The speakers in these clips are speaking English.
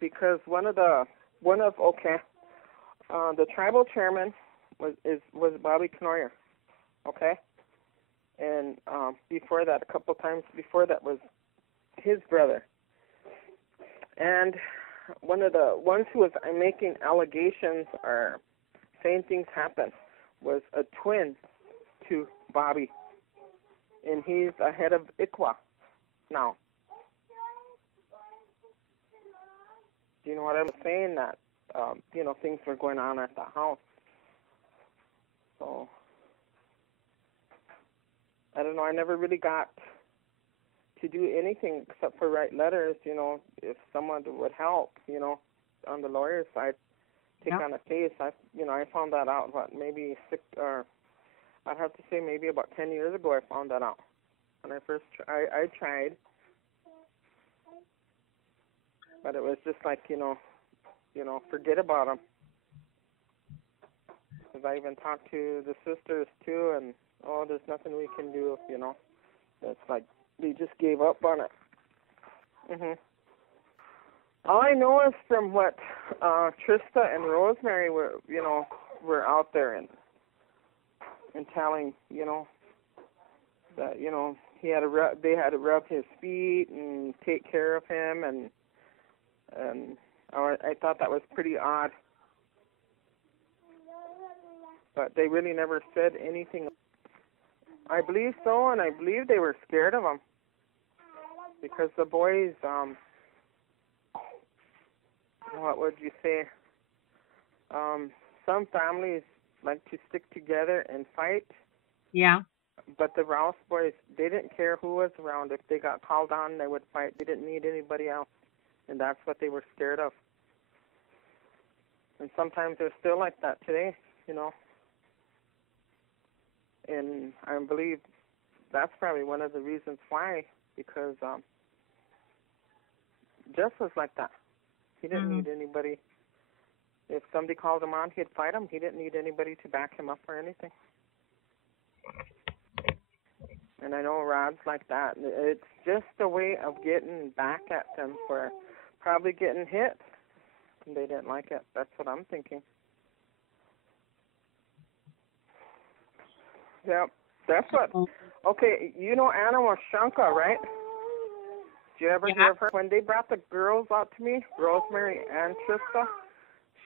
because the tribal chairman was Bobby Knoyer, okay, and before that, a couple times before that was his brother, and one of the ones who was making allegations or saying things happen was a twin to Bobby, and he's ahead of ICWA now. Do you know what I'm saying? That things were going on at the house. So I don't know. I never really got to do anything except for write letters. If someone would help, on the lawyer's side, take on a case. I found that out maybe I'd have to say maybe about 10 years ago. I found that out when I first I tried, but it was just like forget about them. Because I even talked to the sisters too, and there's nothing we can do. It's like they just gave up on it. All I know is from what Trista and Rosemary were out there and telling, that they had to rub his feet and take care of him, and I thought that was pretty odd. But they really never said anything. I believe so, and I believe they were scared of him because the boys, what would you say? Some families like to stick together and fight. Yeah. But the Rouse boys, they didn't care who was around. If they got called on, they would fight. They didn't need anybody else, and that's what they were scared of. And sometimes they're still like that today, And I believe that's probably one of the reasons why, because Jess was like that. He didn't need anybody. If somebody called him on, he'd fight him. He didn't need anybody to back him up or anything. And I know Rod's like that. It's just a way of getting back at them for probably getting hit. And they didn't like it. That's what I'm thinking. Yep, that's what. Okay, Anna Washanka, right? Did you ever hear of her? When they brought the girls out to me, Rosemary and Trista,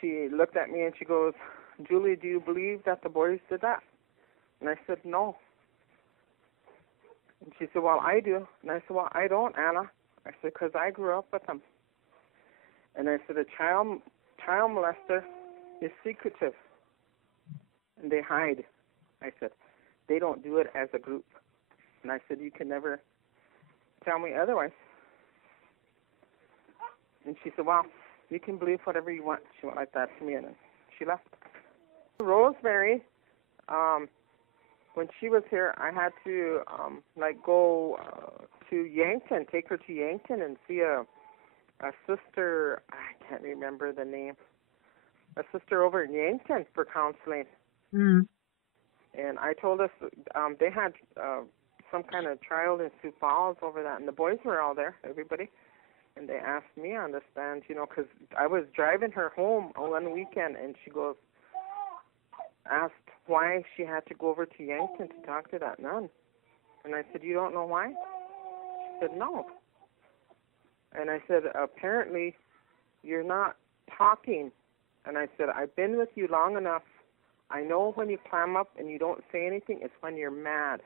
she looked at me and she goes, "Julie, do you believe that the boys did that?" And I said, "No." And she said, "Well, I do." And I said, "Well, I don't, Anna." I said, "Because I grew up with them." And I said, "A child molester is secretive, and they hide." I said, "They don't do it as a group." And I said, "You can never tell me otherwise." And she said, "Well, you can believe whatever you want." She went like that to me, and then she left. Rosemary, when she was here, I had to go to Yankton, take her to Yankton and see a sister. I can't remember the name. A sister over in Yankton for counseling. And I told us they had some kind of trial in Sioux Falls over that, and the boys were all there, everybody. And they asked me on the stand, because I was driving her home one weekend, and she asked why she had to go over to Yankton to talk to that nun. And I said, "You don't know why?" She said, "No." And I said, "Apparently you're not talking." And I said, "I've been with you long enough. I know when you clam up and you don't say anything, it's when you're mad.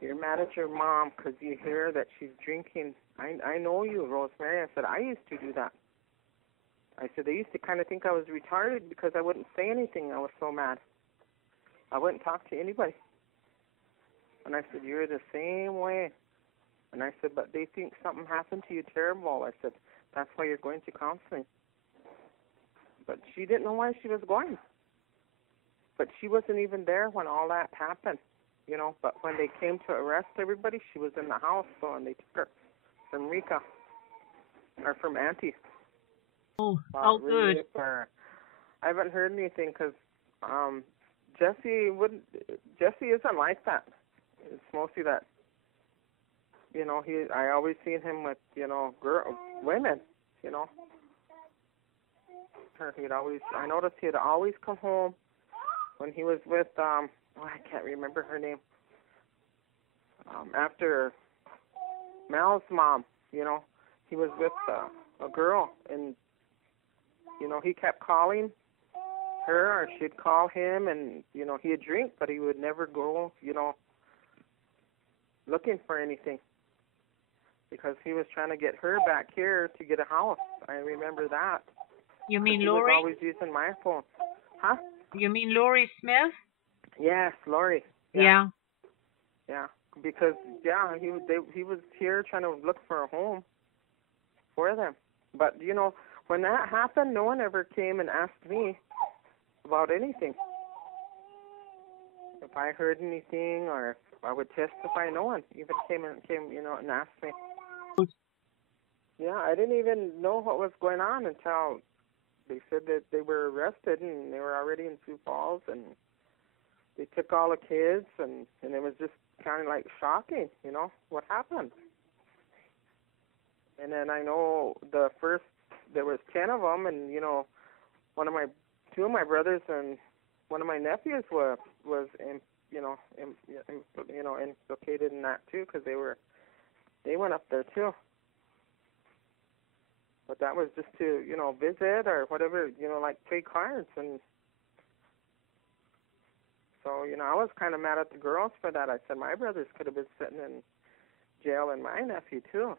You're mad at your mom because you hear that she's drinking. I know you, Rosemary." I said, "I used to do that." I said, "They used to kind of think I was retarded because I wouldn't say anything. I was so mad. I wouldn't talk to anybody." And I said, "You're the same way." And I said, "But they think something happened to you terrible." I said, "That's why you're going to counseling." But she didn't know why she was going. But she wasn't even there when all that happened, But when they came to arrest everybody, she was in the house, and they took her from Rika, or from Auntie. Oh, good. I haven't heard anything because Jesse isn't like that. It's mostly that, I always seen him with, women, you know. Or I noticed he'd always come home when he was with, I can't remember her name, after Mal's mom, you know, he was with a girl, and, you know, he kept calling her, or she'd call him, and, you know, he'd drink, but he would never go, you know, looking for anything, because he was trying to get her back here to get a house. I remember that. You mean he Lori? was always using my phone. Huh? You mean Lori Smith? Yes, Lori. Yeah. Yeah, because he was here trying to look for a home for them. But you know, when that happened, no one ever came and asked me about anything. If I heard anything or if I would testify, no one even came, you know, and asked me. Yeah, I didn't even know what was going on until they said that they were arrested and they were already in Sioux Falls, and they took all the kids, and it was just kind of like shocking, you know, what happened. And then I know there was 10 of them, and you know, two of my brothers and one of my nephews was implicated in that too, because they went up there too. But that was just to, you know, visit or whatever, you know, like play cards. And so, you know, I was kind of mad at the girls for that. I said my brothers could have been sitting in jail, and my nephew too.